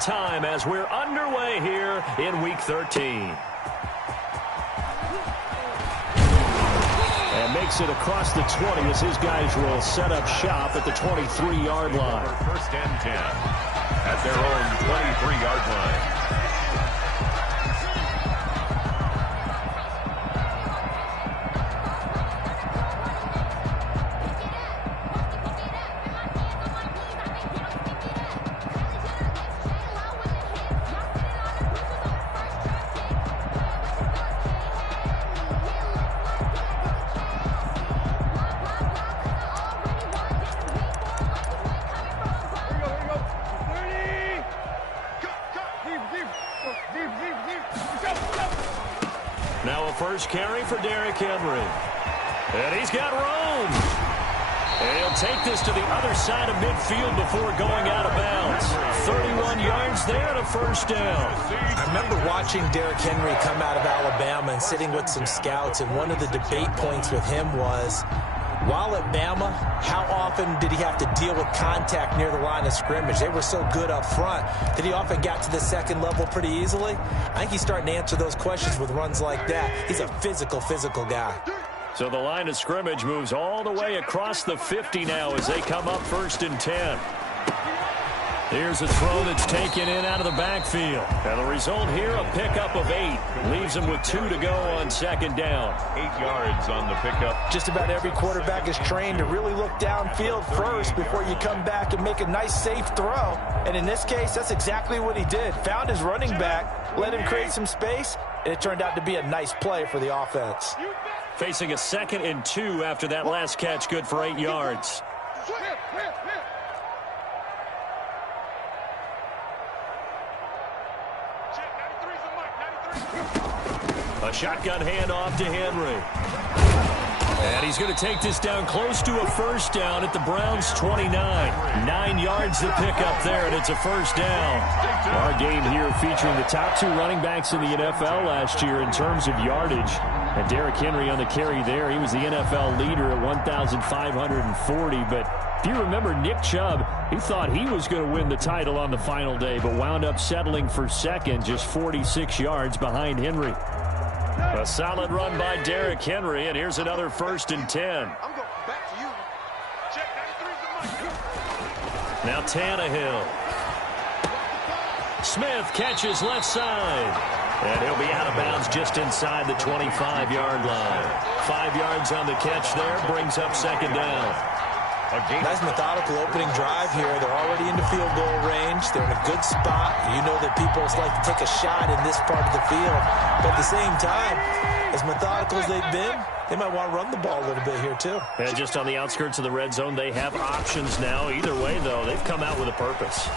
time as we're underway here in Week 13. And makes it across the 20 as his guys will set up shop at the 23-yard line. First and 10 at their own 23-yard line. Now a first carry for Derrick Henry. And he's got room. And he'll take this to the other side of midfield before going out of bounds. 31 yards there and a first down. I remember watching Derrick Henry come out of Alabama and sitting with some scouts, and one of the debate points with him was, while at Bama, how often did he have to deal with contact near the line of scrimmage? They were so good up front that he often got to the second level pretty easily. I think he's starting to answer those questions with runs like that. He's a physical guy. So the line of scrimmage moves all the way across the 50 now as they come up first and 10. Here's a throw that's taken in out of the backfield. And the result here, a pickup of 8. Leaves him with 2 to go on second down. 8 yards on the pickup. Just about every quarterback is trained to really look downfield first before you come back and make a nice, safe throw. And in this case, that's exactly what he did. Found his running back, let him create some space, and it turned out to be a nice play for the offense. Facing a 2nd and 2 after that last catch, good for 8 yards. A shotgun handoff to Henry. And he's going to take this down close to a first down at the Browns' 29. 9 yards to pick up there, and it's a first down. Our game here featuring the top 2 running backs in the NFL last year in terms of yardage. And Derrick Henry on the carry there. He was the NFL leader at 1,540. But if you remember Nick Chubb, he thought he was going to win the title on the final day, but wound up settling for second, just 46 yards behind Henry. A solid run by Derrick Henry, and here's another first and 10. I'm going back to you. Check 93's the mic. Now Tannehill. Smith catches left side. And he'll be out of bounds just inside the 25-yard line. 5 yards on the catch there, brings up second down. Nice methodical opening drive here. They're already into field goal range. They're in a good spot. You know that people like to take a shot in this part of the field. But at the same time, as methodical as they've been, they might want to run the ball a little bit here too. And just on the outskirts of the red zone, they have options now. Either way, though, they've come out with a purpose.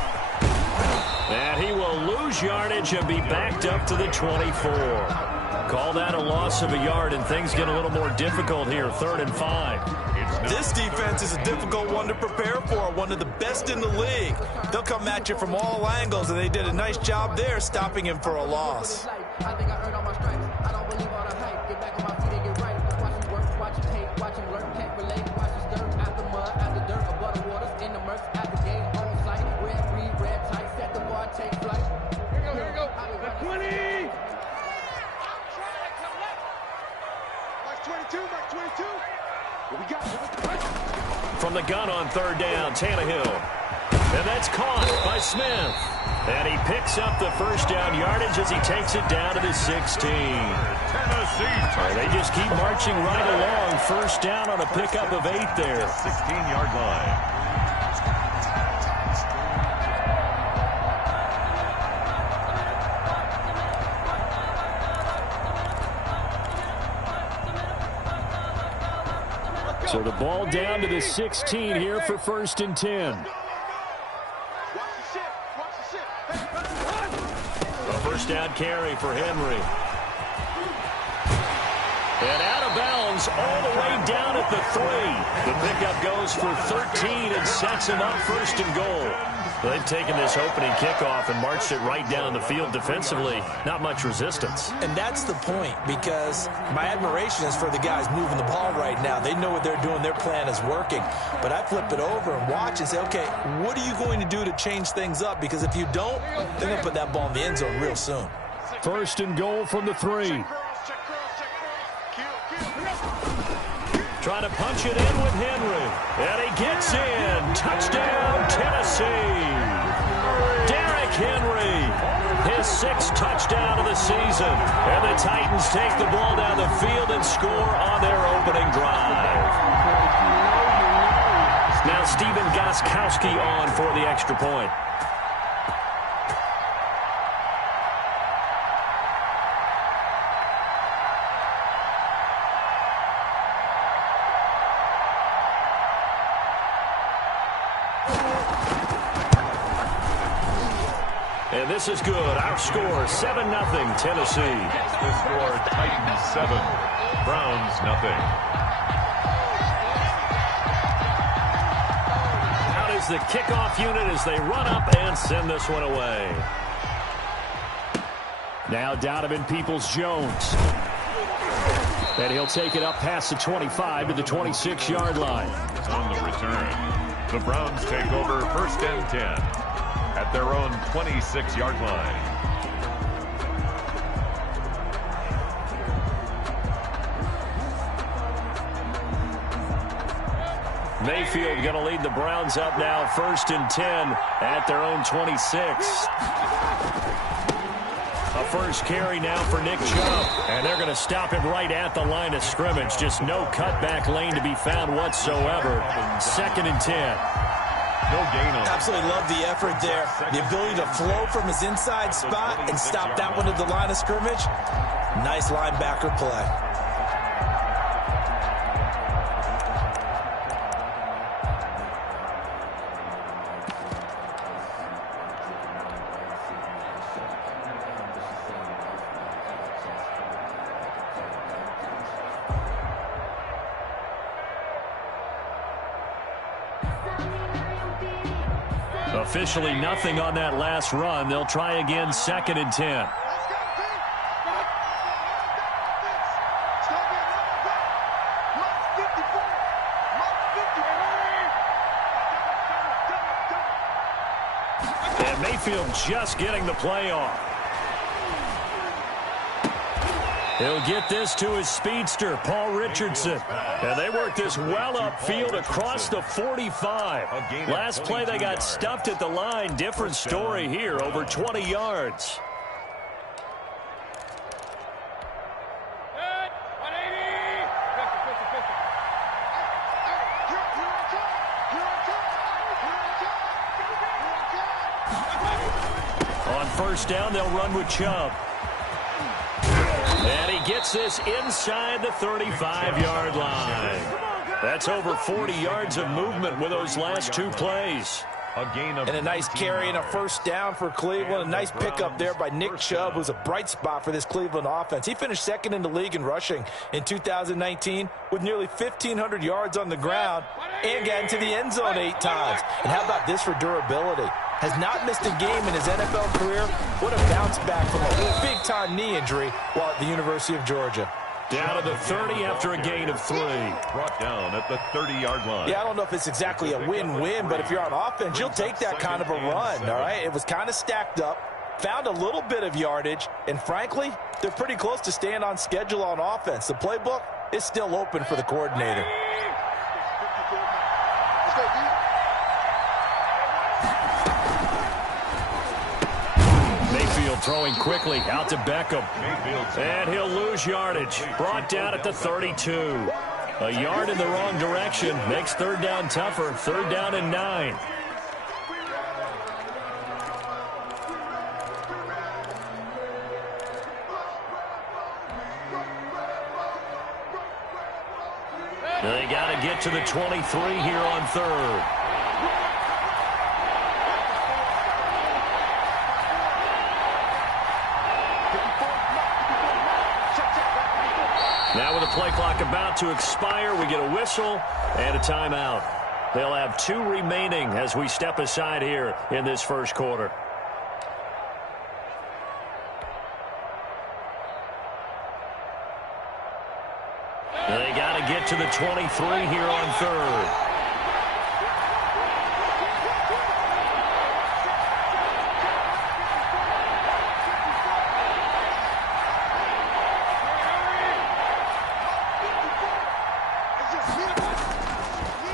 And he will lose yardage and be backed up to the 24. Call that a loss of a yard, and things get a little more difficult here, 3rd and 5. This defense is a difficult one to prepare for, one of the best in the league. They'll come at you from all angles, and they did a nice job there stopping him for a loss. From the gun on 3rd down, Tannehill. And that's caught by Smith. And he picks up the first down yardage as he takes it down to the 16. And they just keep marching right along. First down on a pickup of 8 there. 16-yard line. So the ball down to the 16 here for 1st and 10. A first down carry for Henry. And out of bounds all the way down at the 3. The pickup goes for 13 and sets him up 1st and goal. They've taken this opening kickoff and marched it right down the field defensively. Not much resistance. And that's the point, because my admiration is for the guys moving the ball right now. They know what they're doing. Their plan is working. But I flip it over and watch and say, okay, what are you going to do to change things up? Because if you don't, they're going to put that ball in the end zone real soon. First and goal from the 3. Trying to punch it in with Henry. And he gets in. Touchdown, Tennessee. Derrick Henry, his 6th touchdown of the season. And the Titans take the ball down the field and score on their opening drive. Now Stephen Gostkowski on for the extra point. And this is good. Our score, 7-0, Tennessee. The score, Titans 7, Browns 0. Out is the kickoff unit as they run up and send this one away. Now Donovan Peoples-Jones. And he'll take it up past the 25 to the 26-yard line. On the return, the Browns take over 1st and 10. At their own 26-yard line. Mayfield going to lead the Browns up now, 1st and 10 at their own 26. A first carry now for Nick Chubb. And they're going to stop him right at the line of scrimmage. Just no cutback lane to be found whatsoever. 2nd and 10. No gain on. Absolutely love the effort there. The ability to flow from his inside spot and stop that one at the line of scrimmage. Nice linebacker play. Officially nothing on that last run. They'll try again, 2nd and 10. And Mayfield just getting the play off. He'll get this to his speedster, Paul Richardson. And they work this well upfield across the 45. Last play they got stuffed at the line. Different story here, over 20 yards. On 1st down, they'll run with Chubb. And he gets this inside the 35-yard line. That's over 40 yards of movement with those last 2 plays. And a nice carry and a first down for Cleveland. A nice pickup there by Nick Chubb, who's a bright spot for this Cleveland offense. He finished 2nd in the league in rushing in 2019 with nearly 1,500 yards on the ground and got into the end zone 8 times. And how about this for durability? Has not missed a game in his NFL career. What a bounce back from a big-time knee injury while at the University of Georgia. Down to the 30 after a gain of 3. Brought down at the 30-yard line. Yeah, I don't know if it's exactly a win-win, but if you're on offense, you'll take that kind of a run, all right? It was kind of stacked up, found a little bit of yardage, and frankly, they're pretty close to staying on schedule on offense. The playbook is still open for the coordinator. Throwing quickly out to Beckham. And he'll lose yardage. Brought down at the 32. A yard in the wrong direction makes 3rd down tougher. 3rd down and 9. They got to get to the 23 here on 3rd. Now with the play clock about to expire, we get a whistle and a timeout. They'll have 2 remaining as we step aside here in this first quarter. They got to get to the 23 here on third.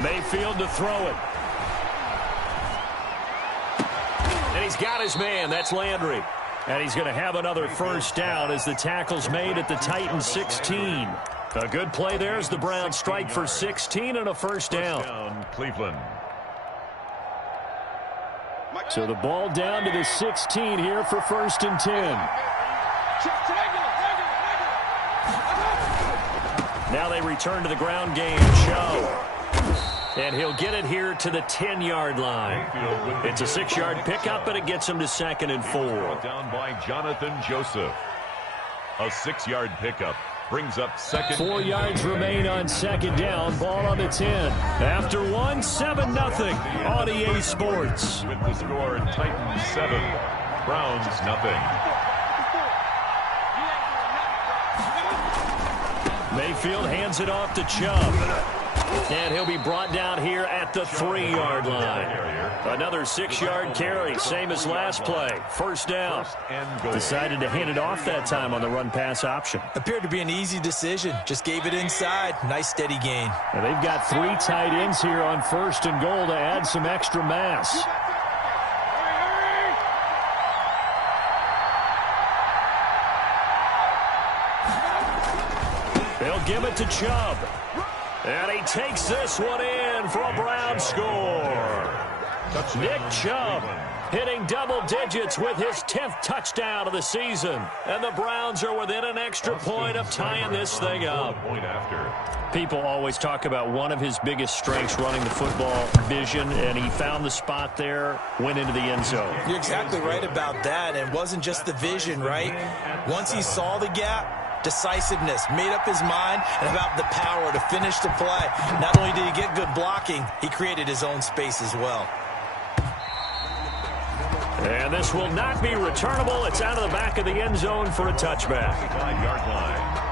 Mayfield to throw it. And he's got his man. That's Landry. And he's going to have another first down as the tackle's made at the Titans 16. A good play there as the Browns strike for 16 and a first down. Cleveland. So the ball down to the 16 here for 1st and 10. Now they return to the ground game. Show. And he'll get it here to the 10-yard line. It's a 6-yard pickup, and it gets him to 2nd and 4. Down by Jonathan Joseph. A 6-yard pickup brings up 2nd. 4 yards remain on 2nd down. Ball on the 10. After 1, 7-0 on EA Sports. With the score, Titans 7, Browns nothing. Mayfield hands it off to Chubb. And he'll be brought down here at the 3-yard line. Another 6-yard carry, same as last play. First down. Decided to hand it off that time on the run-pass option. Appeared to be an easy decision. Just gave it inside. Nice steady gain. And they've got 3 tight ends here on 1st and goal to add some extra mass. They'll give it to Chubb. And he takes this one in for a Brown score. Nick Chubb hitting double digits with his 10th touchdown of the season. And the Browns are within an extra point of tying this thing up. People always talk about one of his biggest strengths running the football, vision, and he found the spot there, went into the end zone. You're exactly right about that. And it wasn't just the vision, right? Once he saw the gap, decisiveness, made up his mind, and about the power to finish the play. Not only did he get good blocking, he created his own space as well. And this will not be returnable. It's out of the back of the end zone for a touchback. 5-yard line.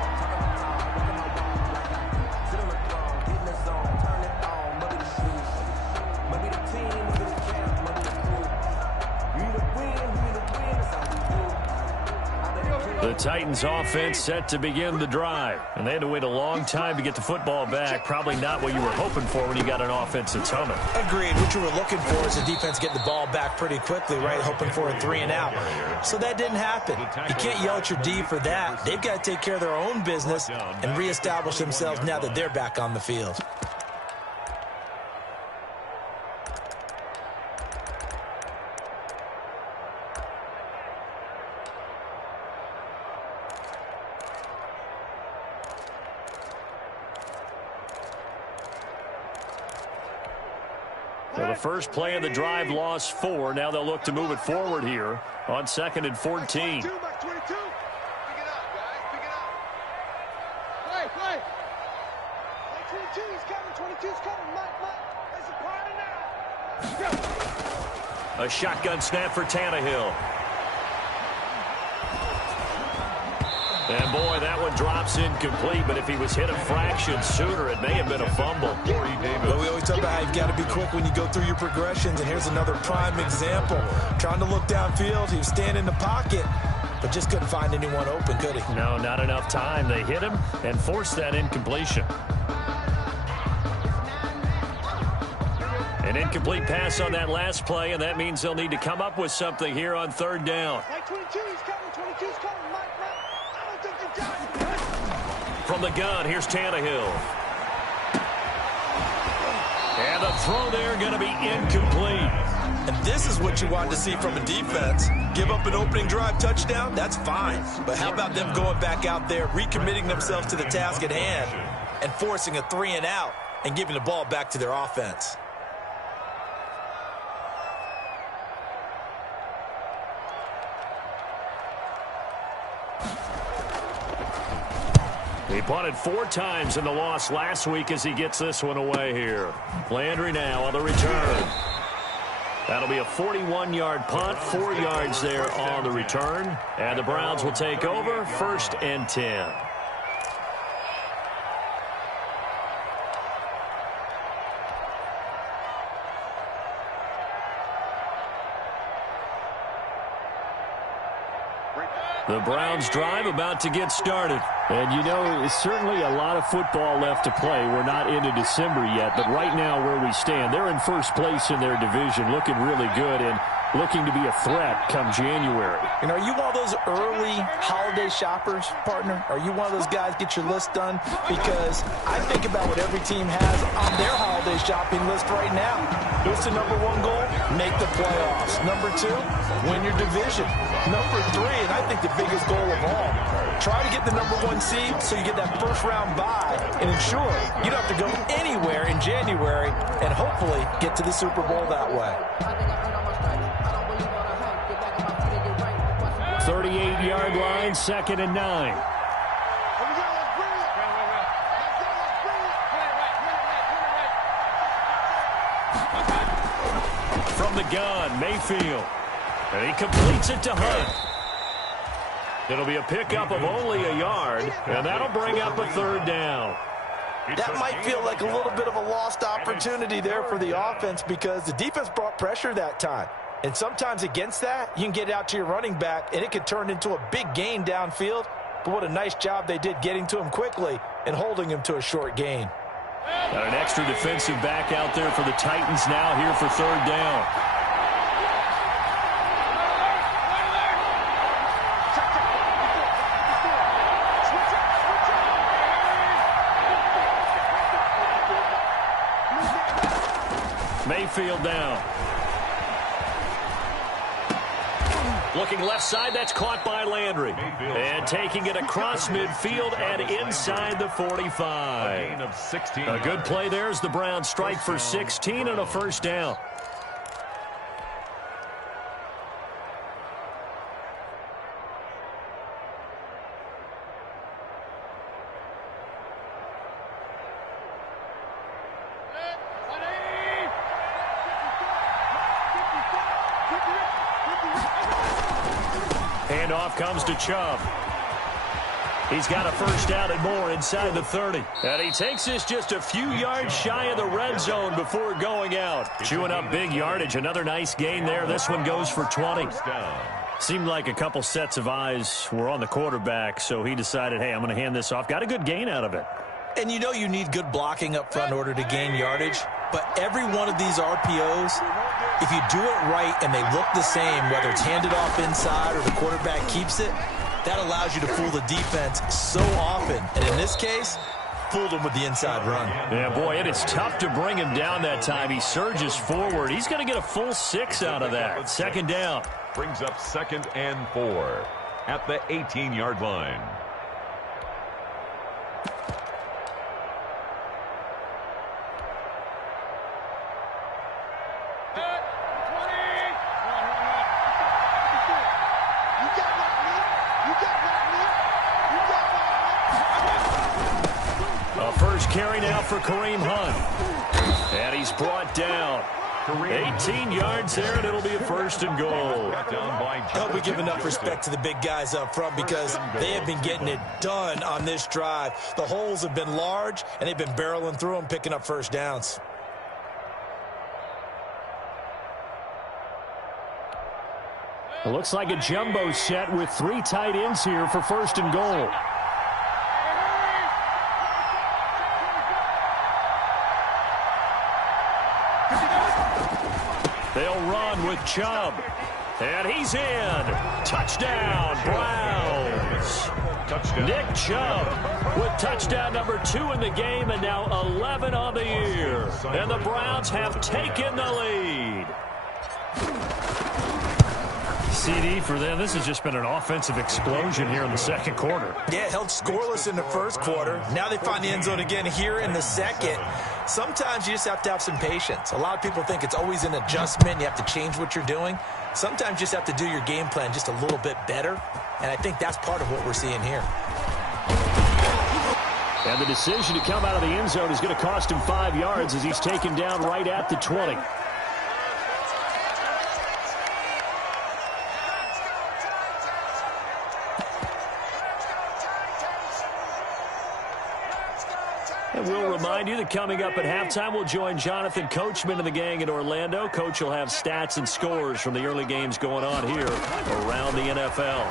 The Titans offense set to begin the drive. And they had to wait a long time to get the football back. Probably not what you were hoping for when you got an offense that's humming. Agreed. What you were looking for is the defense getting the ball back pretty quickly, right? Hoping for a 3 and out. So that didn't happen. You can't yell at your D for that. They've got to take care of their own business and reestablish themselves now that they're back on the field. So the first play of the drive lost 4. Now they'll look to move it forward here on 2nd and 14. 22, Pick it up, guys. Pick it up. Play. 22's coming. 22's coming. Mike. There's a party now. A shotgun snap for Tannehill. And, boy, that one drops incomplete, but if he was hit a fraction sooner, it may have been a fumble. But we always talk about how you've got to be quick when you go through your progressions, and here's another prime example. Trying to look downfield, he was standing in the pocket, but just couldn't find anyone open, could he? No, not enough time. They hit him and forced that incompletion. An incomplete pass on that last play, and that means they'll need to come up with something here on 3rd down. Like 22's coming. 22's coming. Mike. I don't think you got it. From the gun, here's Tannehill. And the throw there going to be incomplete. And this is what you want to see from a defense. Give up an opening drive touchdown, that's fine. But how about them going back out there, recommitting themselves to the task at hand, and forcing a 3 and out and giving the ball back to their offense? He punted 4 times in the loss last week as he gets this one away here. Landry now on the return. That'll be a 41-yard punt, 4 yards there on the return. And the Browns will take over, 1st and 10. The Browns drive about to get started. And, you know, there's certainly a lot of football left to play. We're not into December yet, but right now where we stand, they're in first place in their division, looking really good and looking to be a threat come January. And are you one of those early holiday shoppers, partner? Are you one of those guys get your list done? Because I think about what every team has on their holiday shopping list right now. What's the number 1 goal? Make the playoffs. Number 2, win your division. Number 3, and I think the biggest goal of all, try to get the number 1 seed so you get that first-round bye and ensure you don't have to go anywhere in January and hopefully get to the Super Bowl that way. 38-yard line, 2nd and 9. From the gun, Mayfield. And he completes it to Hunt. It'll be a pickup of only a yard, and that'll bring up a 3rd down. That might feel like a little bit of a lost opportunity there for the offense because the defense brought pressure that time. And sometimes against that, you can get out to your running back, and it could turn into a big gain downfield. But what a nice job they did getting to him quickly and holding him to a short gain. Got an extra defensive back out there for the Titans now here for 3rd down. Mayfield down. Looking left side, that's caught by Landry. And taking it across midfield and inside the 45. A good play there as the Browns strike for 16 and a 1st down. Handoff comes to Chubb. He's got a 1st down and more inside the 30. And he takes this just a few yards shy of the red zone before going out. Chewing up big yardage. Another nice gain there. This one goes for 20. Seemed like a couple sets of eyes were on the quarterback, so he decided, hey, I'm going to hand this off. Got a good gain out of it. And you know you need good blocking up front in order to gain yardage. But every one of these RPOs, if you do it right and they look the same, whether it's handed off inside or the quarterback keeps it, that allows you to fool the defense so often. And in this case, fooled him with the inside run. Yeah, boy, it is tough to bring him down that time. He surges forward. He's going to get a full 6 out of that. 2nd down. Brings up 2nd and 4 at the 18-yard line. Carry now for Kareem Hunt. And he's brought down. 18 yards there, and it'll be a 1st and goal. Hope we give enough respect to the big guys up front because they have been getting it done on this drive. The holes have been large, and they've been barreling through them, picking up 1st downs. It looks like a jumbo set with 3 tight ends here for 1st and goal. They'll run with Chubb. And he's in. Touchdown, Browns. Touchdown. Nick Chubb with touchdown number 2 in the game and now 11 on the year. And the Browns have taken the lead. CD for them. This has just been an offensive explosion here in the 2nd quarter. Yeah, held scoreless in the 1st quarter. Now they find the end zone again here in the 2nd. Sometimes you just have to have some patience. A lot of people think it's always an adjustment. You have to change what you're doing. Sometimes you just have to do your game plan just a little bit better. And I think that's part of what we're seeing here. And the decision to come out of the end zone is going to cost him 5 yards as he's taken down right at the 20. And we'll remind you that coming up at halftime, we'll join Jonathan Coachman and the gang in Orlando. Coach will have stats and scores from the early games going on here around the NFL.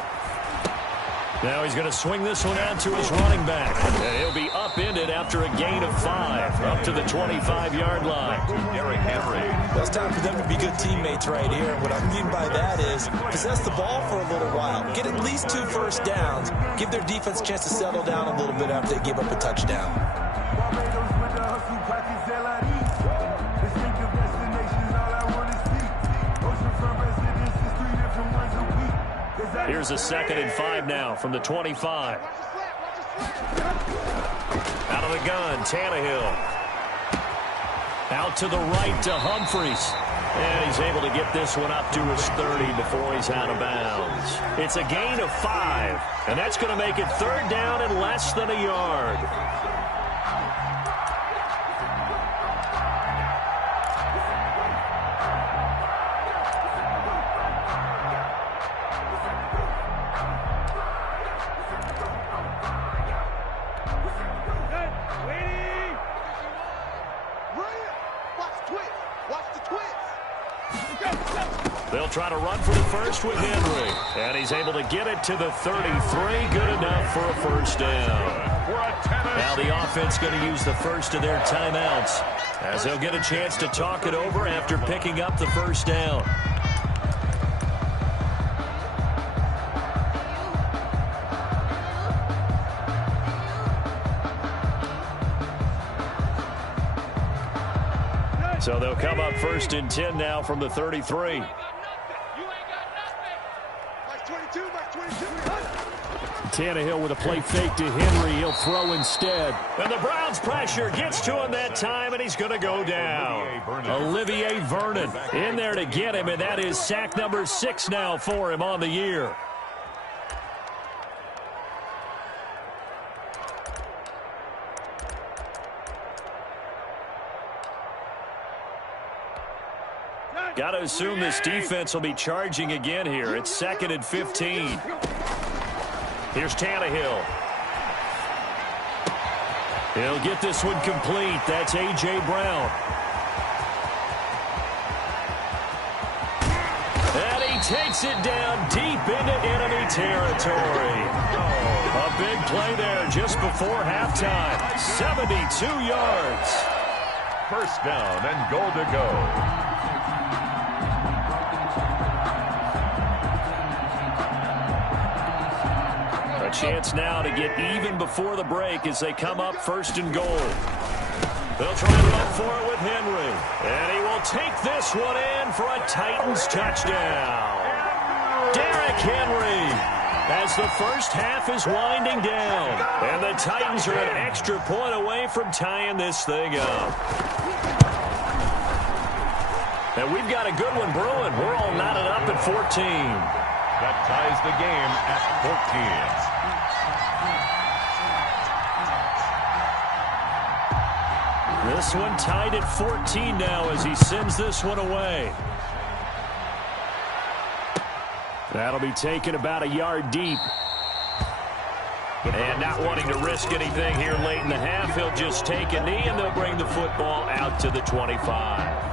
Now he's going to swing this one out to his running back. And he'll be upended after a gain of 5, up to the 25-yard line. Derrick Henry. Well, it's time for them to be good teammates right here. And what I mean by that is possess the ball for a little while. Get at least 2 first downs. Give their defense a chance to settle down a little bit after they give up a touchdown. Here's a 2nd and 5 now from the 25. Out of the gun, Tannehill. Out to the right to Humphries. And he's able to get this one up to his 30 before he's out of bounds. It's a gain of 5, and that's going to make it 3rd down and less than a yard. They'll try to run for the first with Henry. And he's able to get it to the 33. Good enough for a first down. Now the offense going to use the first of their timeouts as they'll get a chance to talk it over after picking up the first down. So they'll come up 1st and 10 now from the 33. Tannehill with a play fake to Henry. He'll throw instead. And the Browns pressure gets to him that time, and he's going to go down. Olivier Vernon in there to get him, and that is sack number 6 now for him on the year. Got to assume this defense will be charging again here. It's 2nd and 15. Here's Tannehill. He'll get this one complete. That's A.J. Brown. And he takes it down deep into enemy territory. A big play there just before halftime. 72 yards. First down and goal to go. Chance now to get even before the break as they come up 1st and goal. They'll try to run for it with Henry. And he will take this one in for a Titans touchdown. Derrick Henry as the first half is winding down. And the Titans are an extra point away from tying this thing up. And we've got a good one brewing. We're all knotted up at 14. That ties the game at 14. This one tied at 14 now as he sends this one away. That'll be taken about a yard deep. And not wanting to risk anything here late in the half, he'll just take a knee and they'll bring the football out to the 25.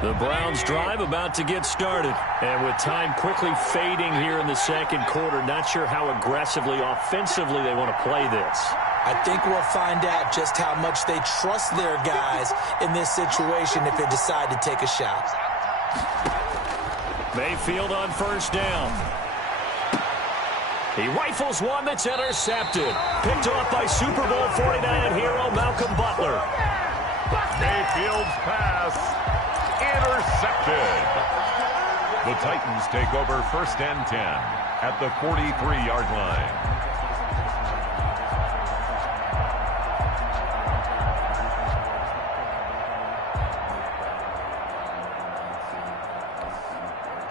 The Browns drive about to get started. And with time quickly fading here in the 2nd quarter, not sure how aggressively, offensively they want to play this. I think we'll find out just how much they trust their guys in this situation if they decide to take a shot. Mayfield on 1st down. He rifles one that's intercepted. Picked off by Super Bowl 49 hero Malcolm Butler. Mayfield's pass intercepted. The Titans take over 1st and 10 at the 43-yard line.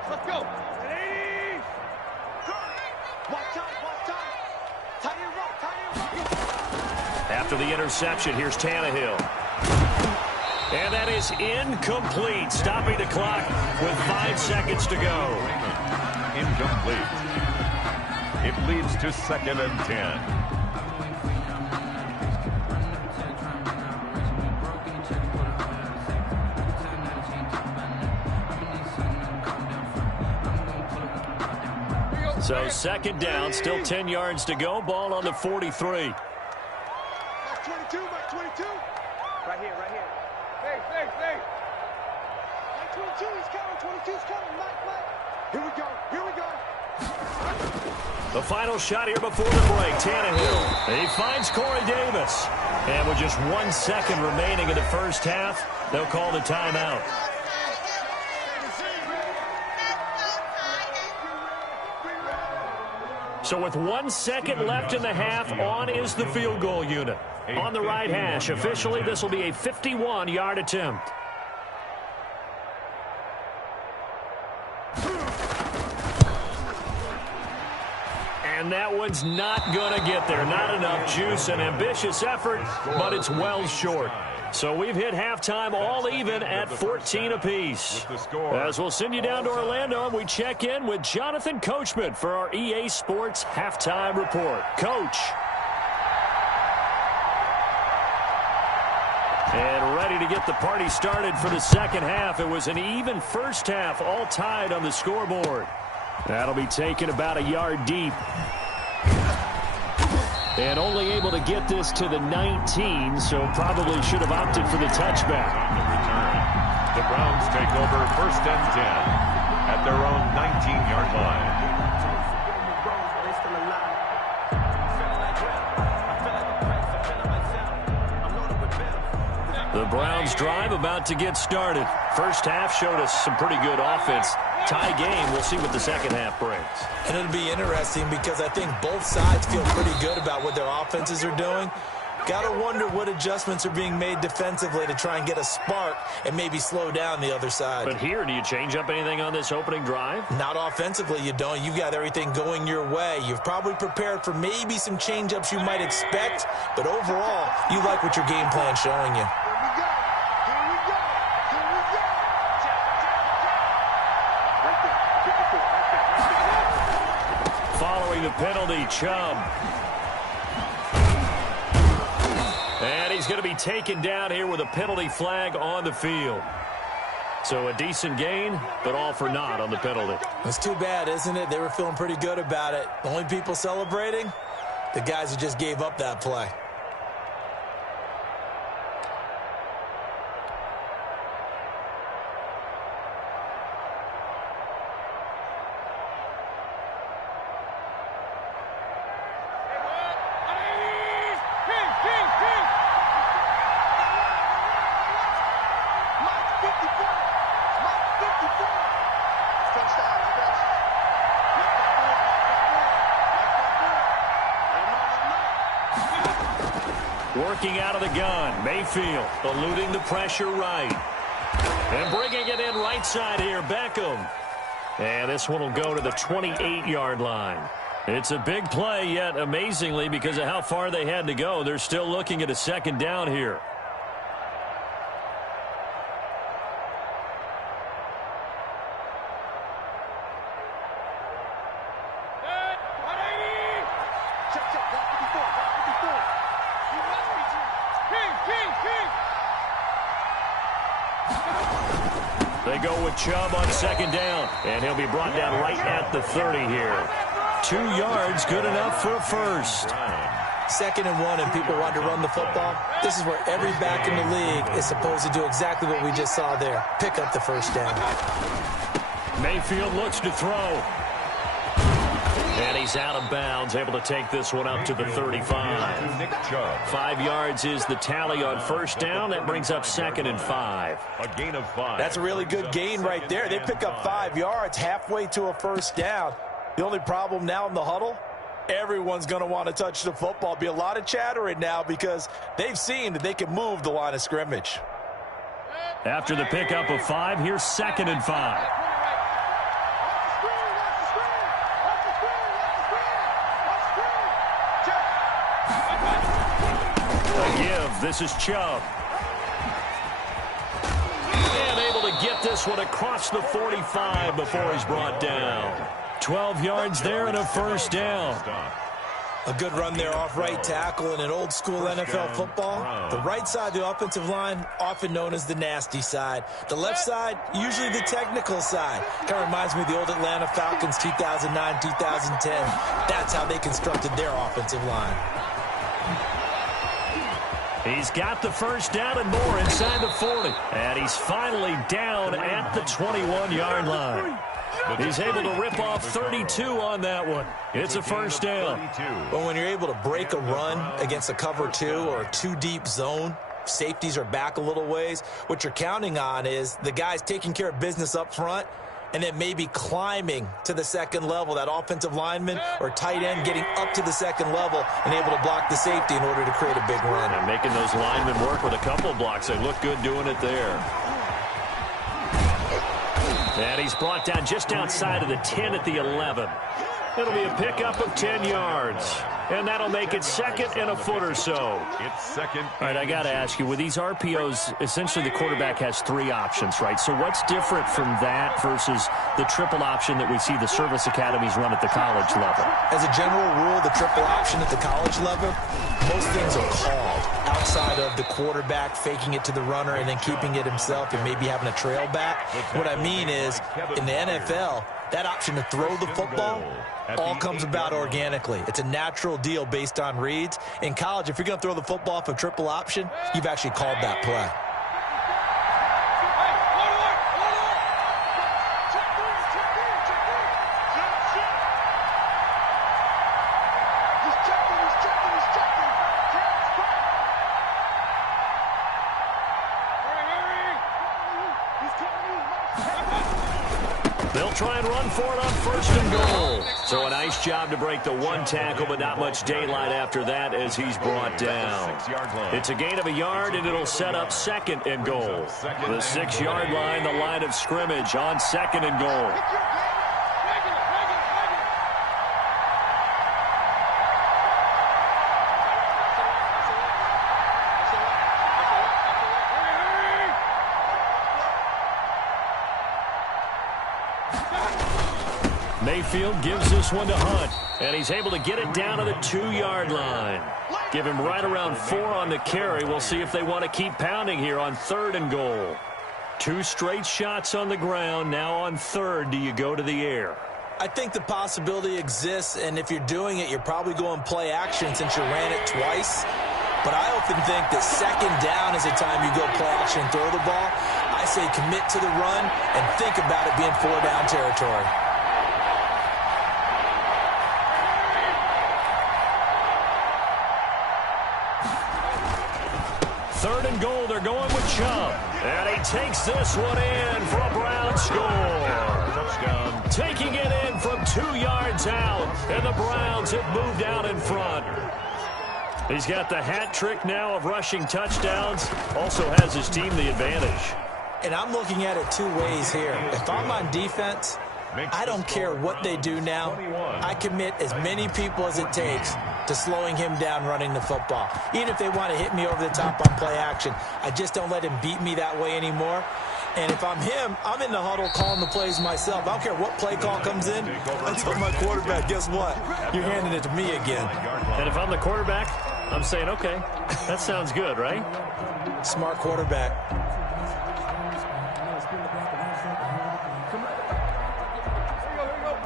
Let's go. 80. After the interception, here's Tannehill. And that is incomplete, stopping the clock with 5 seconds to go. Incomplete. It leads to 2nd and 10. So 2nd down, still 10 yards to go. Ball on the 43. Mark 22, Mark 22. Right here, right here. Hey. Mark 22, he's coming, 22's coming. Mike. Here we go. The final shot here before the break. Tannehill. He finds Corey Davis. And with just 1 second remaining in the first half, they'll call the timeout. So with 1 second left in the half, on is the field goal unit. On the right hash, officially this will be a 51-yard attempt. And that one's not going to get there. Not enough juice. An ambitious effort, but it's well short. So we've hit halftime all even at 14 apiece. As we'll send you down to Orlando, and we check in with Jonathan Coachman for our EA Sports Halftime Report. Coach. And ready to get the party started for the second half. It was an even first half, all tied on the scoreboard. That'll be taken about a yard deep. And only able to get this to the 19, so probably should have opted for the touchback. On the return, the Browns take over 1st and 10 at their own 19-yard line. The Browns drive about to get started. First half showed us some pretty good offense. Tie game. We'll see what the second half brings. And it'll be interesting because I think both sides feel pretty good about what their offenses are doing. Got to wonder what adjustments are being made defensively to try and get a spark and maybe slow down the other side. But here, do you change up anything on this opening drive? Not offensively, you don't. You've got everything going your way. You've probably prepared for maybe some change-ups you might expect, but overall, you like what your game plan's showing you. Following the penalty, Chubb. And he's going to be taken down here with a penalty flag on the field. So a decent gain, but all for naught on the penalty. It's too bad, isn't it? They were feeling pretty good about it. The only people celebrating, the guys who just gave up that play. Working out of the gun, Mayfield eluding the pressure right. And bringing it in right side here, Beckham. And this one will go to the 28-yard line. It's a big play, yet amazingly, because of how far they had to go, they're still looking at a second down here. They go with Chubb on second down, and he'll be brought down right at the 30 here. 2 yards, good enough for a first. 2nd and 1, and people want to run the football. This is where every back in the league is supposed to do exactly what we just saw there. Pick up the first down. Mayfield looks to throw. And he's out of bounds, able to take this one up to the 35. Nick Chubb. 5 yards is the tally on first down. That brings up 2nd and 5. A gain of 5. That's a really good gain right there. They pick up 5 yards halfway to a first down. The only problem now in the huddle, everyone's going to want to touch the football. Be a lot of chattering now because they've seen that they can move the line of scrimmage. After the pickup of 5, here's 2nd and 5. This is Chubb. And able to get this one across the 45 before he's brought down. 12 yards there and a first down. A good run there off right tackle in an old-school NFL football. The right side of the offensive line, often known as the nasty side. The left side, usually the technical side. Kind of reminds me of the old Atlanta Falcons 2009, 2010. That's how they constructed their offensive line. He's got the first down and more inside the 40. And he's finally down at the 21-yard line. He's able to rip off 32 on that one. It's a first down. Well, when you're able to break a run against a cover 2 or a 2-deep zone, safeties are back a little ways. What you're counting on is the guys taking care of business up front and then maybe climbing to the second level, that offensive lineman or tight end getting up to the second level and able to block the safety in order to create a big run. And making those linemen work with a couple blocks. They look good doing it there. And he's brought down just outside of the 10 at the 11. It'll be a pickup of 10 yards. And that'll make it second and a foot or so. It's second. All right, I got to ask you, with these RPOs, essentially the quarterback has 3 options, right? So what's different from that versus the triple option that we see the service academies run at the college level? As a general rule, the triple option at the college level, most things are called outside of the quarterback faking it to the runner and then keeping it himself and maybe having a trail back. What I mean is, in the NFL, that option to throw the football all comes about organically. It's a natural deal based on reads. In college, if you're going to throw the football for triple option, you've actually called that play. They'll try and run for it on first and goal. So a nice job to break the 1 tackle, but not much daylight after that as he's brought down. It's a gain of a yard, and it'll set up second and goal. The 6-yard line, the line of scrimmage on second and goal. Mayfield gives this one to Hunt, and he's able to get it down to the 2-yard line. Give him right around 4 on the carry. We'll see if they want to keep pounding here on third and goal. 2 straight shots on the ground. Now on third, do you go to the air? I think the possibility exists, and if you're doing it, you're probably going play action since you ran it twice. But I often think that second down is the time you go play action and throw the ball. I say commit to the run and think about it being 4-down territory. Third and goal, they're going with Chubb. And he takes this one in for a Brown score. Touchdown. Taking it in from 2 yards out. And the Browns have moved out in front. He's got the hat trick now of rushing touchdowns. Also has his team the advantage. And I'm looking at it 2 ways here. If I'm on defense, I don't care what they do now. I commit as many people as it takes to slowing him down running the football. Even if they want to hit me over the top on play action, I just don't let him beat me that way anymore. And if I'm him, I'm in the huddle calling the plays myself. I don't care what play call comes in. I tell my quarterback, guess what? You're handing it to me again. And if I'm the quarterback, I'm saying, okay, that sounds good, right? Smart quarterback.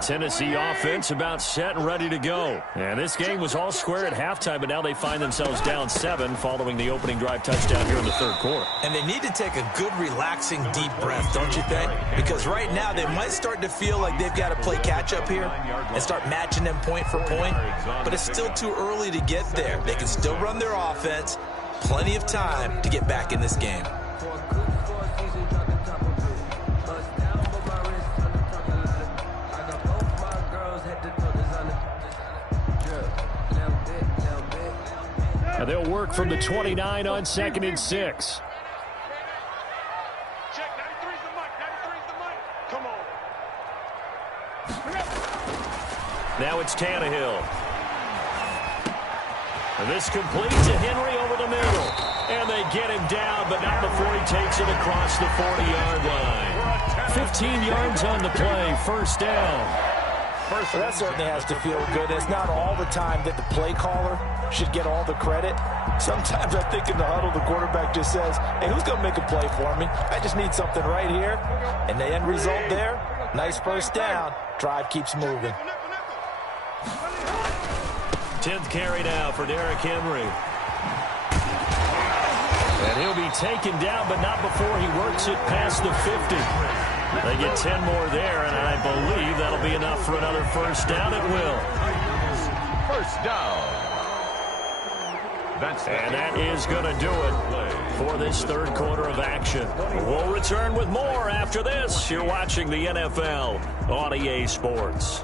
Tennessee offense about set and ready to go. And this game was all square at halftime, but now they find themselves down 7 following the opening drive touchdown here in the third quarter. And they need to take a good, relaxing, deep breath, don't you think? Because right now they might start to feel like they've got to play catch-up here and start matching them point for point. But it's still too early to get there. They can still run their offense. Plenty of time to get back in this game. And they'll work from the 29 on 2nd and 6. Check, 93's the mic, 93's the mic. Come on. Now it's Tannehill. And this complete to Henry over the middle. And they get him down, but not before he takes it across the 40-yard line. 15 yards on the play, first down. Well, that certainly has to feel good. It's not all the time that the play caller should get all the credit. Sometimes I think in the huddle, the quarterback just says, hey, who's going to make a play for me? I just need something right here. And the end result there, nice first down. Drive keeps moving. 10th carry now for Derrick Henry. And he'll be taken down, but not before he works it past the 50. They get 10 more there, and I believe that'll be enough for another first down. It will. First down. And that is going to do it for this third quarter of action. We'll return with more after this. You're watching the NFL on EA Sports.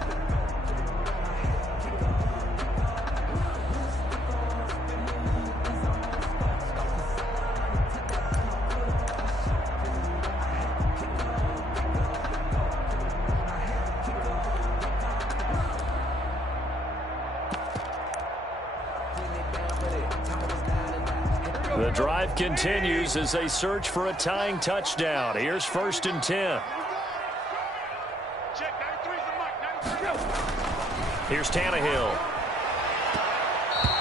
The drive continues as they search for a tying touchdown. Here's 1st and 10. Here's Tannehill.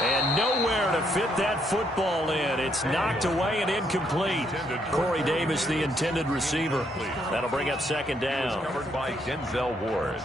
And nowhere to fit that football in. It's knocked away and incomplete. Corey Davis, the intended receiver. That'll bring up 2nd down. Covered by Denzel Ward.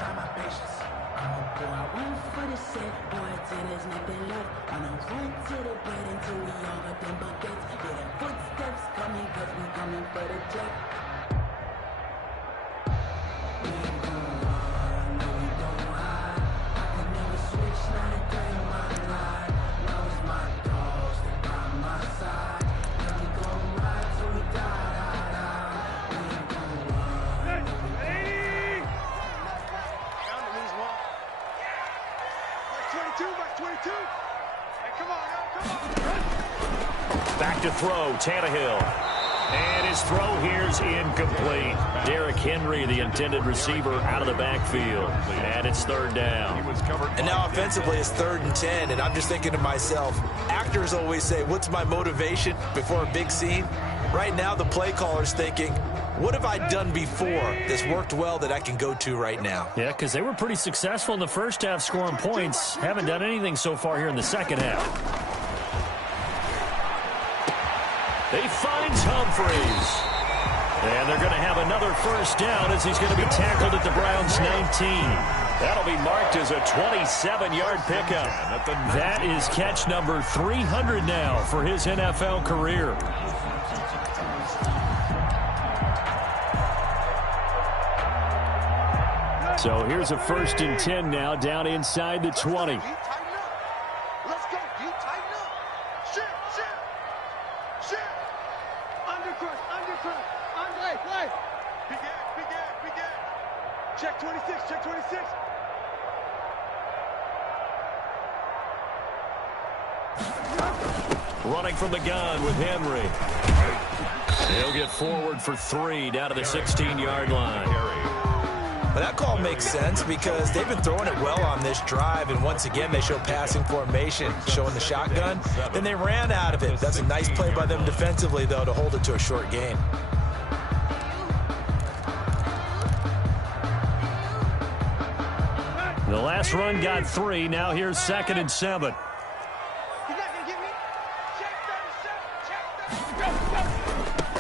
Back to throw, Tannehill. And his throw here's incomplete. Derrick Henry, the intended receiver, out of the backfield. And it's 3rd down. And now offensively it's 3rd and 10, and I'm just thinking to myself, actors always say, what's my motivation before a big scene? Right now the play caller's thinking, what have I done before that's worked well that I can go to right now? Yeah, because they were pretty successful in the first half scoring points. Haven't done anything so far here in the second half. He finds Humphreys. And they're going to have another first down as he's going to be tackled at the Browns' 19. That'll be marked as a 27-yard pickup. That is catch number 300 now for his NFL career. So here's a 1st and 10 now down inside the 20. Check 26, check 26. Running from the gun with Henry. He'll get forward for 3 down to the 16-yard line. Well, that call makes sense because they've been throwing it well on this drive, and once again they show passing formation, showing the shotgun. Then they ran out of it. That's a nice play by them defensively, though, to hold it to a short gain. The last run got 3. Now here's 2nd and 7.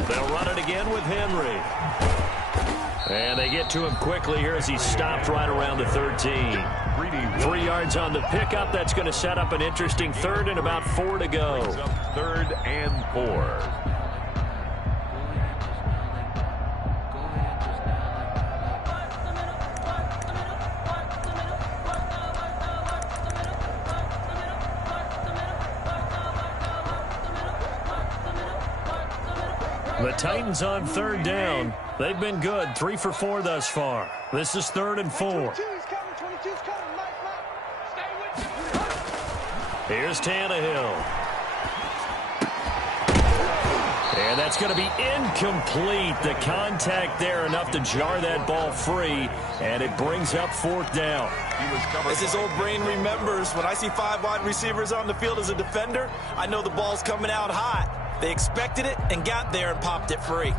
They'll run it again with Henry. And they get to him quickly here as he stopped right around the 13. 3 yards on the pickup. That's going to set up an interesting 3rd and about 4 to go. 3rd and 4. The Titans on 3rd down. They've been good. 3 for 4 thus far. This is 3rd and 4. Here's Tannehill. And that's going to be incomplete. The contact there enough to jar that ball free, and it brings up 4th down. As his old brain remembers, when I see 5 wide receivers on the field as a defender, I know the ball's coming out hot. They expected it and got there and popped it free.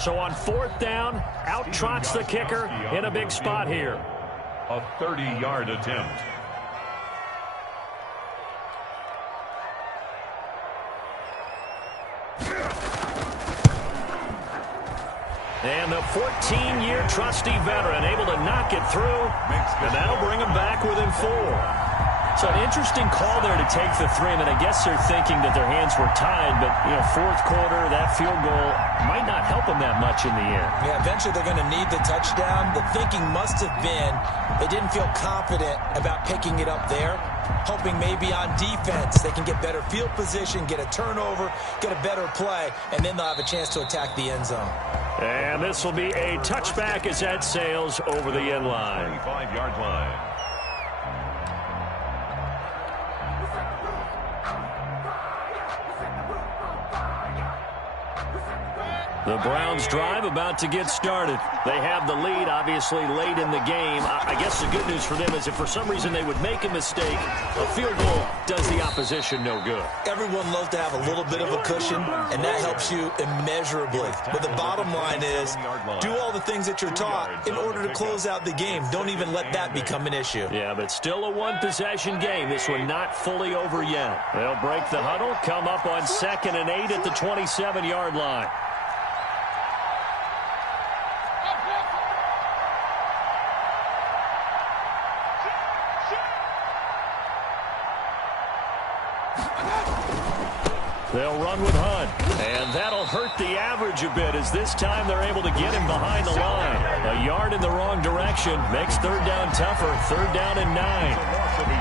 So on 4th down, out trots the kicker in a big spot here. A 30-yard attempt. And the 14-year trusty veteran able to knock it through, and that'll bring him back within 4. So an interesting call there to take the 3. I mean, I guess they're thinking that their hands were tied, but, you know, 4th quarter, that field goal might not help them that much in the end. Yeah, eventually they're going to need the touchdown. The thinking must have been they didn't feel confident about picking it up there, hoping maybe on defense they can get better field position, get a turnover, get a better play, and then they'll have a chance to attack the end zone. And this will be a touchback as that sails over the end line. 25-yard line. The Browns drive about to get started. They have the lead, obviously, late in the game. I guess the good news for them is if for some reason they would make a mistake, a field goal does the opposition no good. Everyone loves to have a little bit of a cushion, and that helps you immeasurably. But the bottom line is do all the things that you're taught in order to close out the game. Don't even let that become an issue. Yeah, but still a one-possession game. This one not fully over yet. They'll break the huddle, come up on 2nd and 8 at the 27-yard line. They'll run with Hunt, and that'll hurt the average a bit as this time they're able to get him behind the line. A yard in the wrong direction makes 3rd down tougher, 3rd down and 9.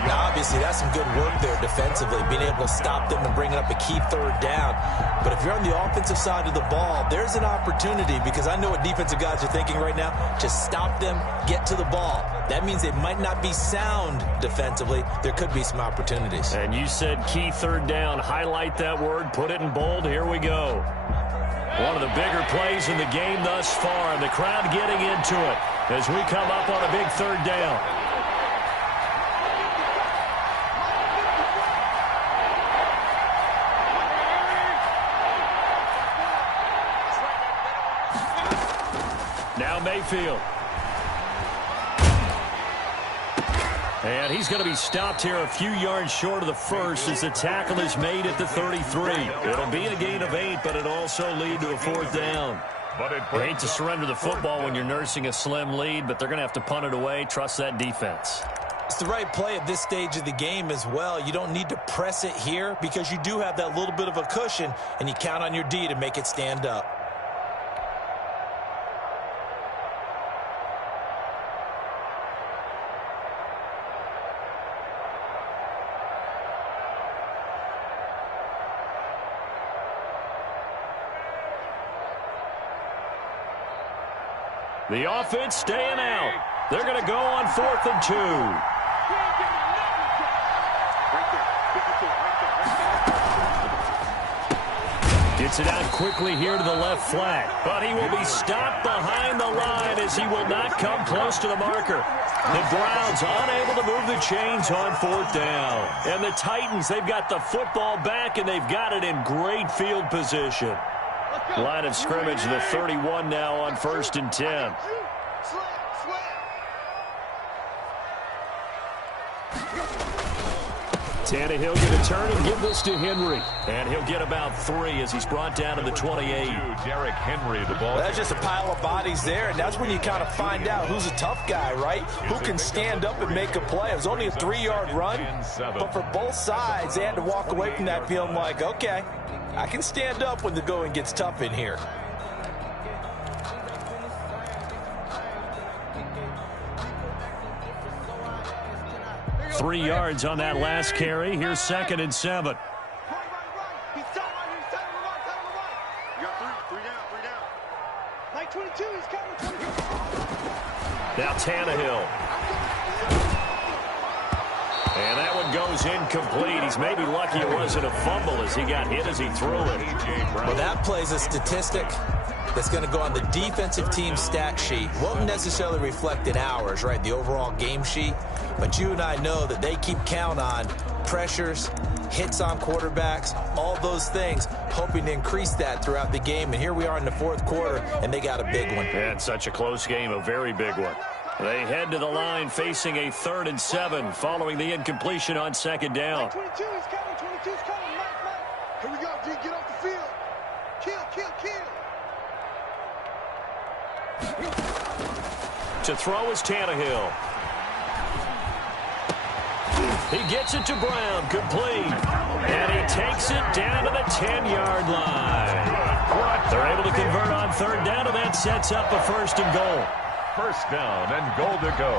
Now, obviously, that's some good work there defensively, being able to stop them and bringing up a key 3rd down. But if you're on the offensive side of the ball, there's an opportunity because I know what defensive guys are thinking right now. Just stop them, get to the ball. That means they might not be sound defensively. There could be some opportunities. And you said key 3rd down. Highlight that word. Put it in bold. Here we go. One of the bigger plays in the game thus far. And the crowd getting into it as we come up on a big 3rd down. Now Mayfield. And he's going to be stopped here a few yards short of the first as the tackle is made at the 33. It'll be a gain of 8, but it'll also lead to a 4th down. I hate to surrender the football when you're nursing a slim lead, but they're going to have to punt it away. Trust that defense. It's the right play at this stage of the game as well. You don't need to press it here because you do have that little bit of a cushion, and you count on your D to make it stand up. The offense staying out. They're going to go on 4th and 2. Gets it out quickly here to the left flat. But he will be stopped behind the line as he will not come close to the marker. The Browns unable to move the chains on 4th down. And the Titans, they've got the football back, and they've got it in great field position. Line of scrimmage, the 31 now on 1st and 10. Tannehill going to turn and give this to Henry. And he'll get about 3 as he's brought down to the 28. Derrick Henry, the ball. That's just a pile of bodies there, and that's when you kind of find out who's a tough guy, right? Who can stand up and make a play. It was only a 3-yard run, but for both sides, they had to walk away from that feeling like, okay, I can stand up when the going gets tough in here. Three yards on that last carry. Here's 2nd and 7. Now Tannehill. And that one goes incomplete. He's maybe lucky it wasn't a fumble as he got hit as he threw it. Well, that play's a statistic that's going to go on the defensive team stat sheet. Won't necessarily reflect in ours, right, the overall game sheet. But you and I know that they keep count on pressures, hits on quarterbacks, all those things, hoping to increase that throughout the game. And here we are in the fourth quarter, and they got a big one. Yeah, it's such a close game, a very big one. They head to the line facing a 3rd and 7 following the incompletion on 2nd down. 22 is coming, 22 is coming. Mike. Here we go, G. Get off the field. Kill. To throw is Tannehill. He gets it to Brown, complete. And he takes it down to the 10-yard line. They're able to convert on 3rd down, and that sets up a 1st and goal. 1st down and goal to go.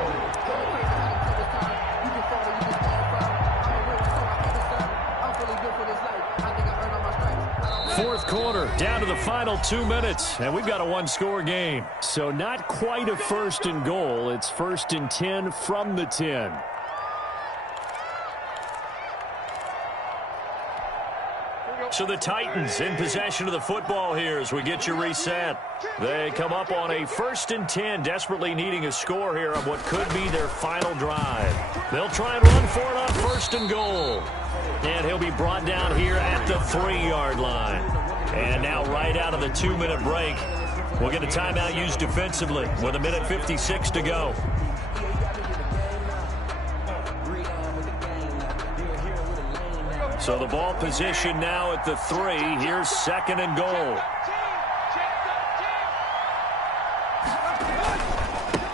Fourth quarter, down to the final 2 minutes, and we've got a 1-score game. So not quite a 1st and goal. It's 1st and 10 from the 10. So the Titans in possession of the football here as we get you reset. They come up on a 1st and 10, desperately needing a score here on what could be their final drive. They'll try and run for it on 1st and goal. And he'll be brought down here at the 3-yard line. And now right out of the 2-minute break, we'll get a timeout used defensively with 1:56 to go. So the ball position now at the 3. Here's 2nd and goal.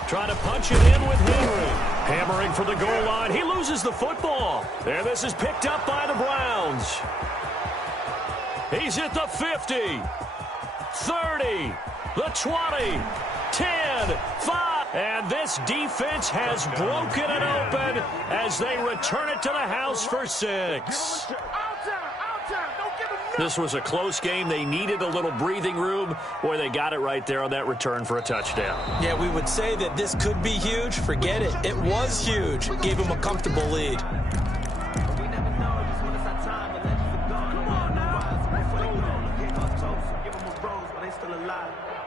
Trying to punch it in with Henry. Hammering for the goal line. He loses the football. And this is picked up by the Browns. He's at the 50, 30, the 20, 10, 5. And this defense has broken it open as they return it to the house for 6. This was a close game. They needed a little breathing room. Boy, they got it right there on that return for a touchdown. Yeah, we would say that this could be huge. Forget it. It was huge. Gave them a comfortable lead.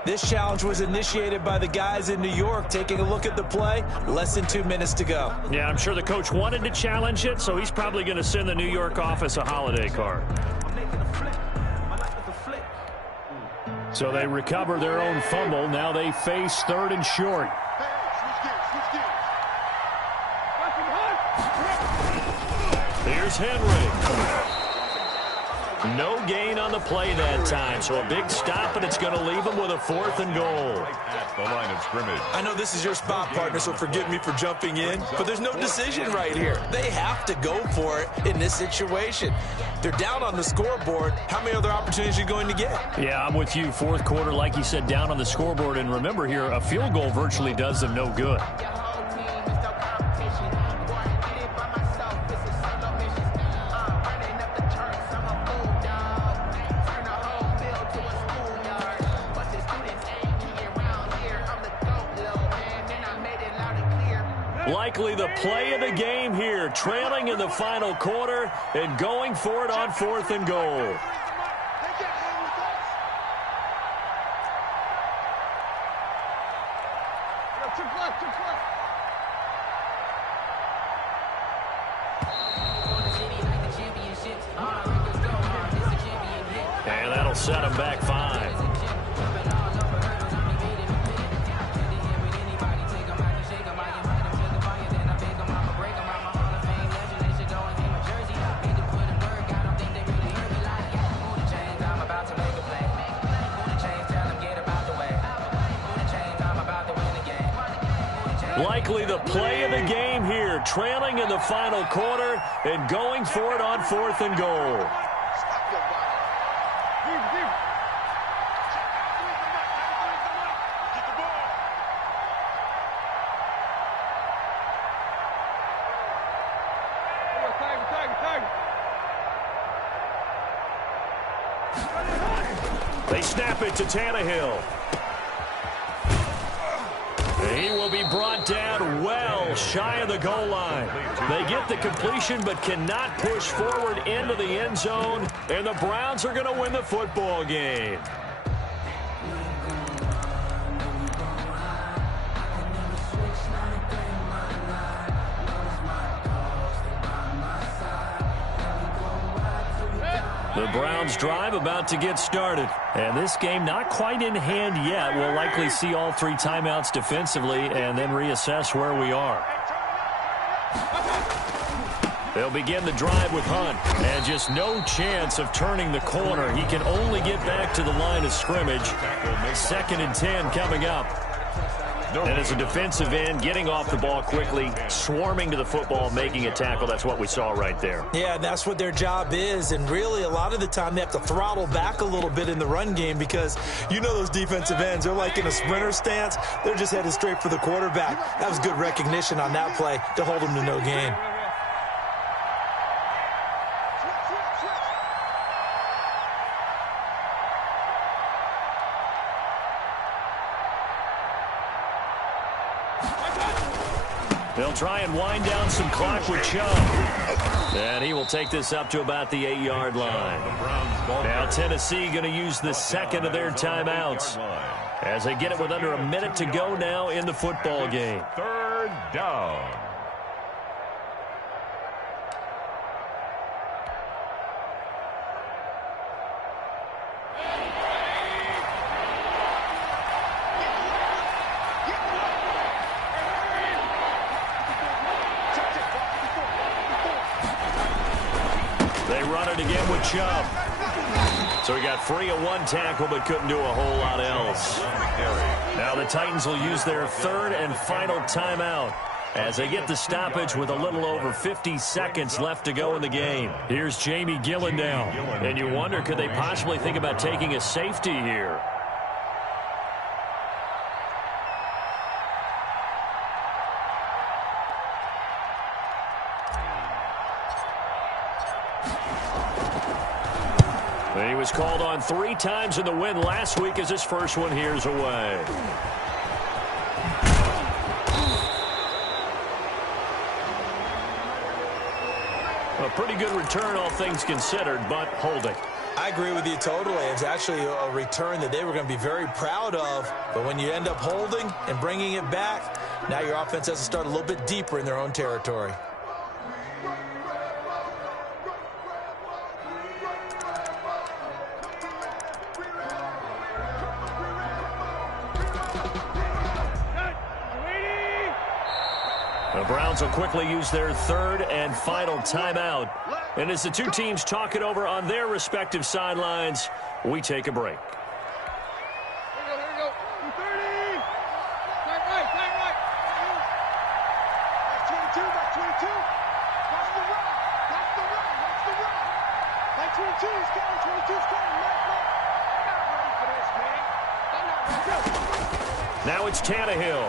This challenge was initiated by the guys in New York. Taking a look at the play, less than 2 minutes to go. Yeah, I'm sure the coach wanted to challenge it, so he's probably going to send the New York office a holiday card. So they recover their own fumble. Now they face 3rd and short. Here's Henry. No gain on the play that time, so a big stop, and it's going to leave them with a 4th and goal. At the line of scrimmage. I know this is your spot, partner, so forgive me for jumping in, but there's no decision right here. They have to go for it in this situation. They're down on the scoreboard. How many other opportunities are you going to get? Yeah, I'm with you. 4th quarter, like you said, down on the scoreboard. And remember here, a field goal virtually does them no good. Likely the play of the game here, trailing in the final quarter and going for it on 4th and goal. And that'll set them back 5. Likely the play of the game here, trailing in the final quarter and going for it on 4th and goal. They snap it to Tannehill. He will be brought down well shy of the goal line. They get the completion but cannot push forward into the end zone, and the Browns are going to win the football game. The Browns drive about to get started. And this game not quite in hand yet. We'll likely see all 3 timeouts defensively and then reassess where we are. They'll begin the drive with Hunt. And just no chance of turning the corner. He can only get back to the line of scrimmage. 2nd and 10 coming up. And as a defensive end, getting off the ball quickly, swarming to the football, making a tackle. That's what we saw right there. Yeah, that's what their job is. And really, a lot of the time, they have to throttle back a little bit in the run game because you know those defensive ends, they're like in a sprinter stance. They're just headed straight for the quarterback. That was good recognition on that play to hold them to no gain. They'll try and wind down some clock with Chubb. And he will take this up to about the 8-yard line. Now Tennessee going to use the 2nd of their timeouts as they get it with under a minute to go now in the football game. 3rd down. Again with Chubb. So he got free of 1 tackle but couldn't do a whole lot else. Now the Titans will use their 3rd and final timeout as they get the stoppage with a little over 50 seconds left to go in the game. Here's Jamie Gillen now. And you wonder, could they possibly think about taking a safety here? He was called on 3 times in the win last week as his first one here's away. A pretty good return, all things considered, but holding. I agree with you totally. It's actually a return that they were going to be very proud of. But when you end up holding and bringing it back, now your offense has to start a little bit deeper in their own territory. The Browns will quickly use their 3rd and final timeout. And as the 2 teams talk it over on their respective sidelines, we take a break. Here we go. 30. Tight right. That's 22, that's 22. That's the run. Like 22's coming, 22's coming. I'm not ready for this, man. Now it's Tannehill.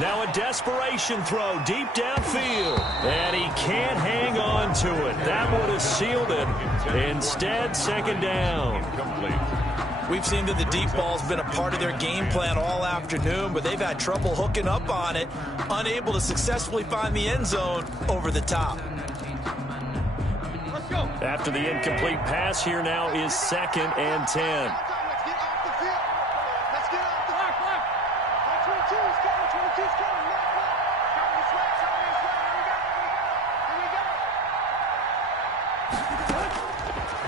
Now a desperation throw deep downfield. And he can't hang on to it. That would have sealed it. Instead, 2nd down. We've seen that the deep ball's been a part of their game plan all afternoon, but they've had trouble hooking up on it, unable to successfully find the end zone over the top. Let's go. After the incomplete pass, here now is 2nd and 10.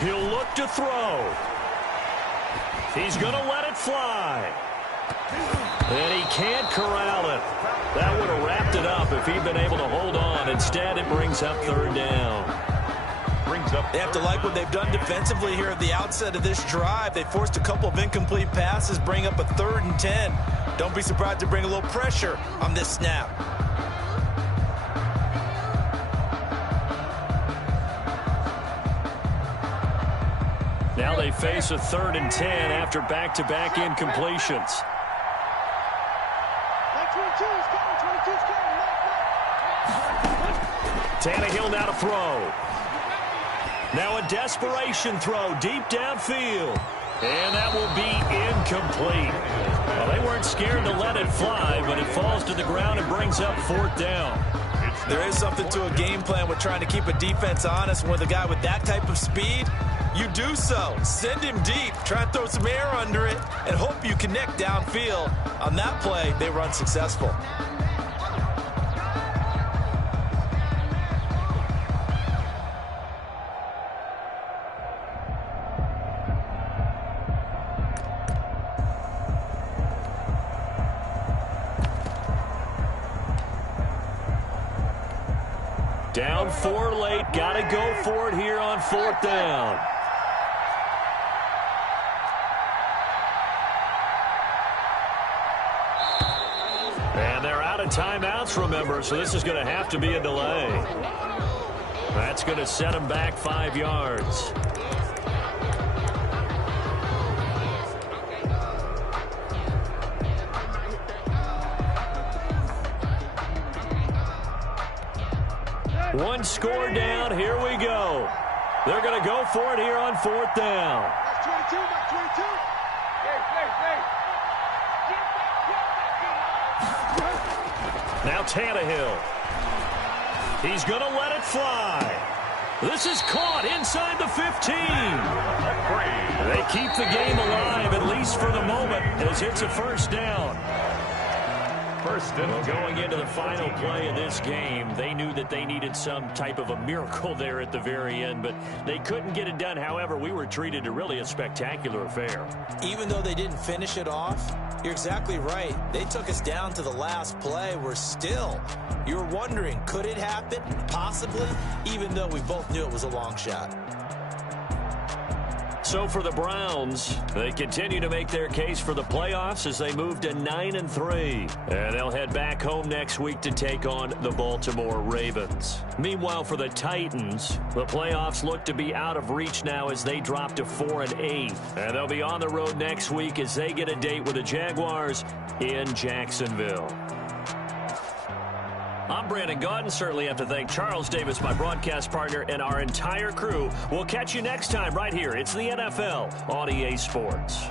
He'll look to throw. He's going to let it fly. And he can't corral it. That would have wrapped it up if he'd been able to hold on. Instead, it brings up 3rd down. They have to like what they've done defensively here at the outset of this drive. They forced a couple of incomplete passes, bring up a 3rd and 10. Don't be surprised to bring a little pressure on this snap. Now they face a 3rd and 10 after back-to-back incompletions. Tannehill now to throw. Now a desperation throw deep downfield. And that will be incomplete. Well, they weren't weren't scared to let it fly, but it falls to the ground and brings up 4th down. There is something to a game plan with trying to keep a defense honest. With a guy with that type of speed, you do so. Send him deep, try and throw some air under it, and hope you connect downfield. On that play, they were unsuccessful. Down 4 late. Got to go for it here on 4th down. And they're out of timeouts, remember, so this is going to have to be a delay. That's going to set them back 5 yards. One score down. Here we go. They're going to go for it here on 4th down. That's 22, that's 22. Now Tannehill. He's going to let it fly. This is caught inside the 15. They keep the game alive, at least for the moment, as it's a 1st down. Well, going into the final play of this game, they knew that they needed some type of a miracle there at the very end, but they couldn't get it done. However, we were treated to really a spectacular affair. Even though they didn't finish it off, you're exactly right. They took us down to the last play. You're wondering, could it happen? Possibly, even though we both knew it was a long shot. So for the Browns, they continue to make their case for the playoffs as they move to 9-3. And they'll head back home next week to take on the Baltimore Ravens. Meanwhile, for the Titans, the playoffs look to be out of reach now as they drop to 4-8. And they'll be on the road next week as they get a date with the Jaguars in Jacksonville. I'm Brandon Gaudin. Certainly have to thank Charles Davis, my broadcast partner, and our entire crew. We'll catch you next time right here. It's the NFL on EA Sports.